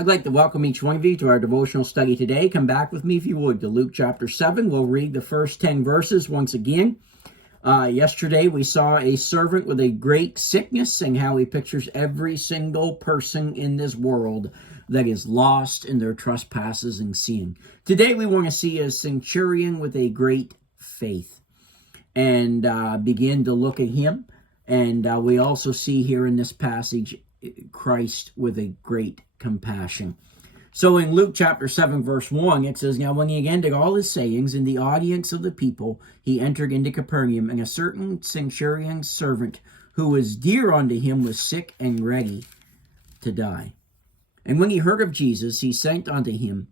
I'd like to welcome each one of you to our devotional study today. Come back with me, if you would, to Luke chapter 7. We'll read the first 10 verses once again. Yesterday, we saw a servant with a great sickness and how he pictures every single person in this world that is lost in their trespasses and sin. Today, we want to see a centurion with a great faith and begin to look at him. And we also see here in this passage Christ with a great compassion. So in Luke chapter 7, verse 1, it says, Now when he again did all his sayings in the audience of the people, he entered into Capernaum, and a certain centurion's servant who was dear unto him was sick and ready to die. And when he heard of Jesus, he sent unto him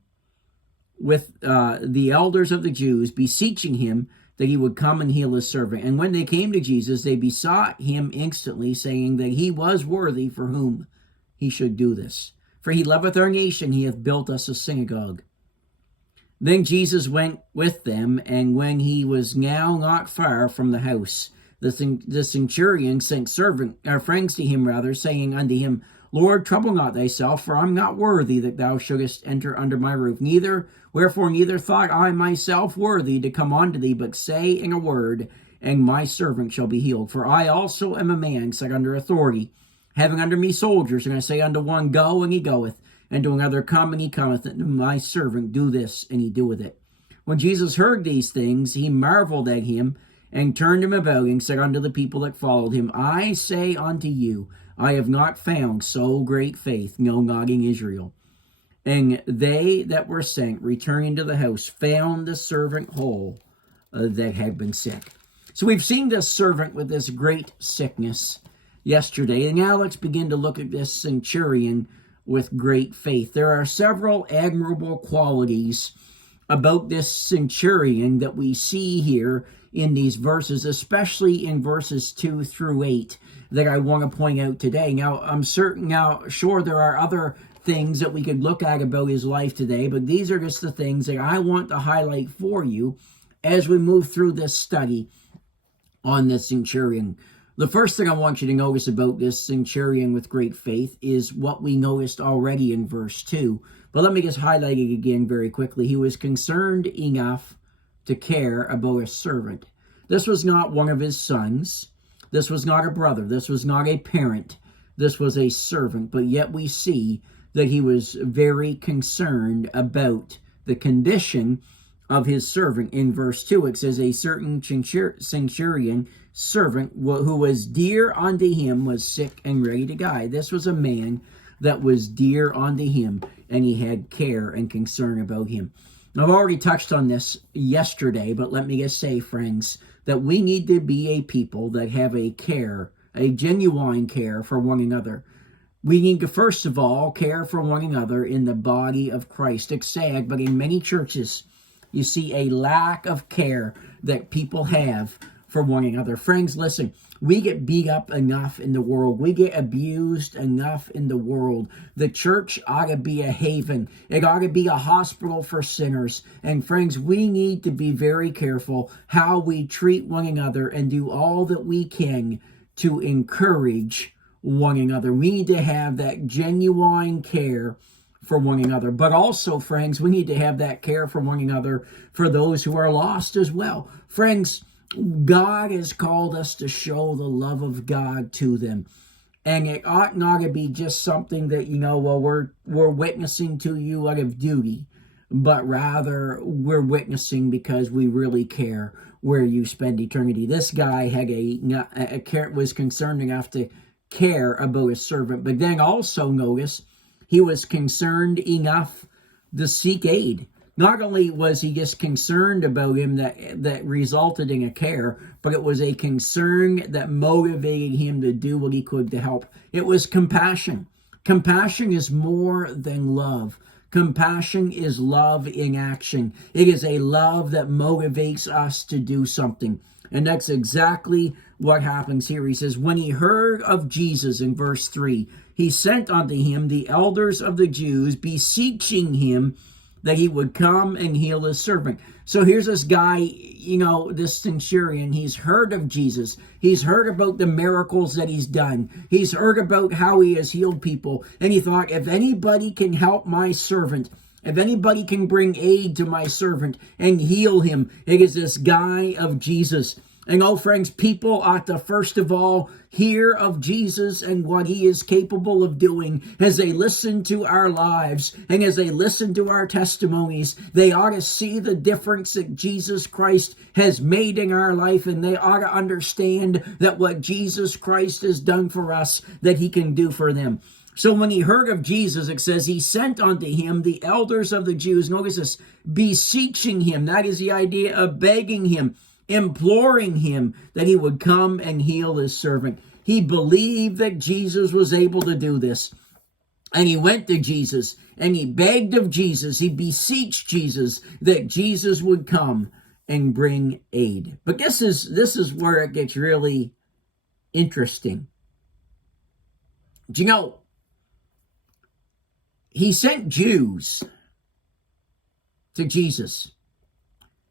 with the elders of the Jews, beseeching him that he would come and heal his servant. And when they came to Jesus, they besought him instantly, saying that he was worthy for whom he should do this. For he loveth our nation, he hath built us a synagogue. Then Jesus went with them, and when he was now not far from the house, the centurion sent friends to him, saying unto him, Lord, trouble not thyself, for I am not worthy that thou shouldest enter under my roof. Wherefore neither thought I myself worthy to come unto thee, but say in a word, and my servant shall be healed. For I also am a man set under authority, having under me soldiers, and I say unto one, Go, and he goeth, and to another, Come, and he cometh, and to my servant, Do this, and he doeth it. When Jesus heard these things, he marveled at him, and turned him about, and said unto the people that followed him, I say unto you, I have not found so great faith, no, not in Israel. And they that were sent, returning to the house, found the servant whole that had been sick. So we've seen this servant with this great sickness yesterday. And now let's begin to look at this centurion with great faith. There are several admirable qualities about this centurion that we see here in these verses, especially in verses 2 through 8, that I want to point out today. Now, sure, there are other things that we could look at about his life today, but these are just the things that I want to highlight for you as we move through this study on this centurion. The first thing I want you to notice about this centurion with great faith is what we noticed already in verse 2. But let me just highlight it again very quickly. He was concerned enough to care about a servant. This was not one of his sons. This was not a brother. This was not a parent. This was a servant. But yet we see that he was very concerned about the condition of his servant. In verse 2, it says, A certain centurion servant who was dear unto him was sick and ready to die. This was a man that was dear unto him, and he had care and concern about him. I've already touched on this yesterday, but let me just say, friends, that we need to be a people that have a genuine care for one another. We need to, first of all, care for one another in the body of Christ. It's sad, but in many churches, you see a lack of care that people have for one another. Friends, listen, we get beat up enough in the world. We get abused enough in the world. The church ought to be a haven. It ought to be a hospital for sinners. And friends, we need to be very careful how we treat one another and do all that we can to encourage one another. We need to have that genuine care for one another. But also, friends, we need to have that care for one another for those who are lost as well. Friends, God has called us to show the love of God to them. And it ought not to be just something that, we're witnessing to you out of duty, but rather we're witnessing because we really care where you spend eternity. This guy had was concerned enough to care about his servant, but then also notice he was concerned enough to seek aid. Not only was he just concerned about him that resulted in a care, but it was a concern that motivated him to do what he could to help. It was compassion. Compassion is more than love. Compassion is love in action. It is a love that motivates us to do something. And that's exactly what happens here. He says, when he heard of Jesus in verse 3, he sent unto him the elders of the Jews, beseeching him that he would come and heal his servant. So here's this guy, this centurion. He's heard of Jesus. He's heard about the miracles that he's done. He's heard about how he has healed people. And he thought, if anybody can help my servant, if anybody can bring aid to my servant and heal him, it is this guy of Jesus. And friends, people ought to first of all hear of Jesus and what he is capable of doing as they listen to our lives and as they listen to our testimonies. They ought to see the difference that Jesus Christ has made in our life, and they ought to understand that what Jesus Christ has done for us, that he can do for them. So when he heard of Jesus, it says he sent unto him the elders of the Jews. Notice this, beseeching him. That is the idea of begging him, imploring him that he would come and heal his servant. He believed that Jesus was able to do this. And he went to Jesus and he begged of Jesus, he beseeched Jesus that Jesus would come and bring aid. But this is where it gets really interesting. Do you know, he sent Jews to Jesus.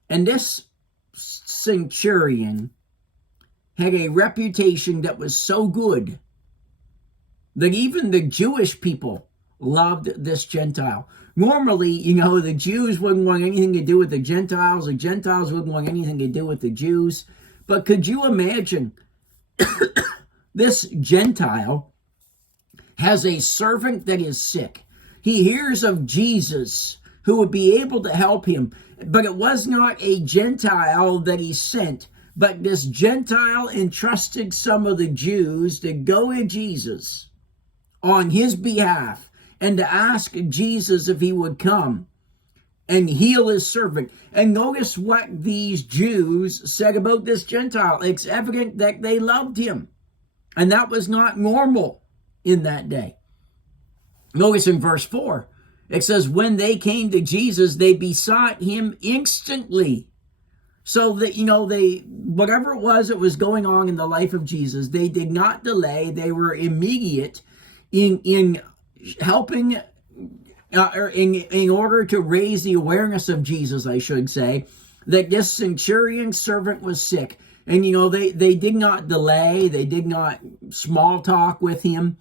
And this centurion had a reputation that was so good that even the Jewish people loved this Gentile. Normally, the Jews wouldn't want anything to do with the Gentiles. The Gentiles wouldn't want anything to do with the Jews. But could you imagine this Gentile has a servant that is sick? He hears of Jesus who would be able to help him. But it was not a Gentile that he sent, but this Gentile entrusted some of the Jews to go to Jesus on his behalf and to ask Jesus if he would come and heal his servant. And notice what these Jews said about this Gentile. It's evident that they loved him, and that was not normal in that day. Notice in verse 4, it says, when they came to Jesus, they besought him instantly. So that, they, whatever it was going on in the life of Jesus, they did not delay. They were immediate in helping, in order to raise the awareness of Jesus, I should say, that this centurion servant was sick. And, they did not delay. They did not small talk with him.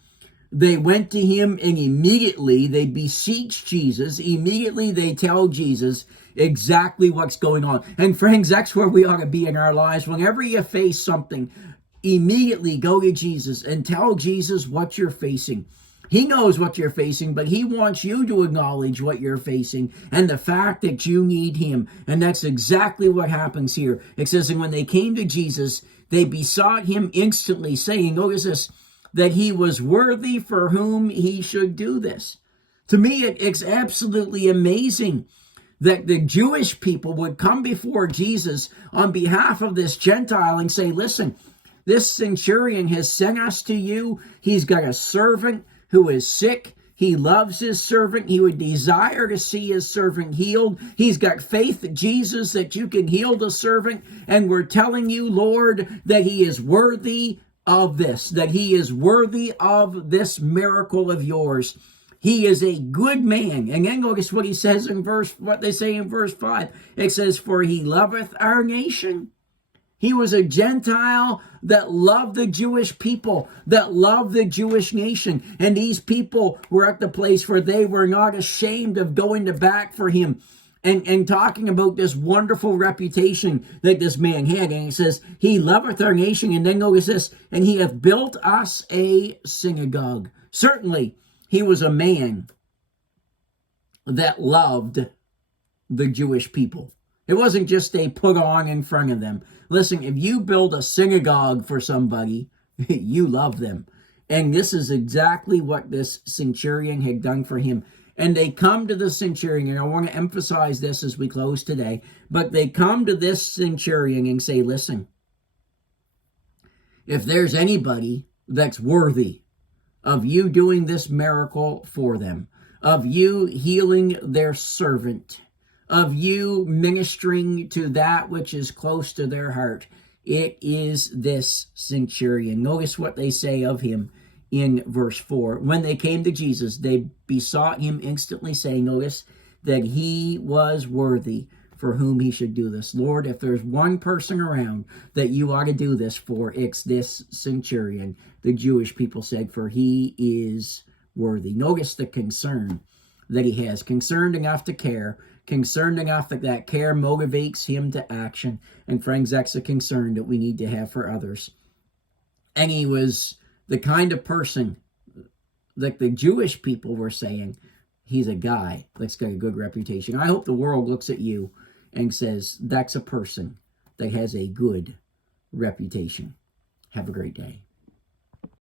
They went to him and immediately they beseech Jesus. Immediately they tell Jesus exactly what's going on. And friends, that's where we ought to be in our lives. Whenever you face something, immediately go to Jesus and tell Jesus what you're facing. He knows what you're facing, but he wants you to acknowledge what you're facing and the fact that you need him. And that's exactly what happens here. It says, and when they came to Jesus, they besought him instantly, saying, notice this, that he was worthy for whom he should do this. To me, it's absolutely amazing that the Jewish people would come before Jesus on behalf of this Gentile and say, listen, this centurion has sent us to you. He's got a servant who is sick. He loves his servant. He would desire to see his servant healed. He's got faith, Jesus, that you can heal the servant. And we're telling you, Lord, that he is worthy of this, that he is worthy of this miracle of yours. He is a good man. And then notice what he says what they say in verse 5. It says, for he loveth our nation. He was a Gentile that loved the Jewish people, that loved the Jewish nation. And these people were at the place where they were not ashamed of going to bat for him and talking about this wonderful reputation that this man had. And he says, he loveth our nation. And then notice this, and he hath built us a synagogue. Certainly, he was a man that loved the Jewish people. It wasn't just a put on in front of them. Listen, if you build a synagogue for somebody, you love them. And this is exactly what this centurion had done for him. And they come to the centurion, and I want to emphasize this as we close today, but they come to this centurion and say, listen, if there's anybody that's worthy of you doing this miracle for them, of you healing their servant, of you ministering to that which is close to their heart, it is this centurion. Notice what they say of him in verse 4. When they came to Jesus, they besought him instantly, saying, notice, that he was worthy for whom he should do this. Lord, if there's one person around that you ought to do this for, it's this centurion. The Jewish people said, for he is worthy. Notice the concern that he has. Concerned enough to care. Concerned enough that care motivates him to action. And friends, that's a concern that we need to have for others. And he was the kind of person that the Jewish people were saying, he's a guy that's got a good reputation. I hope the world looks at you and says, that's a person that has a good reputation. Have a great day.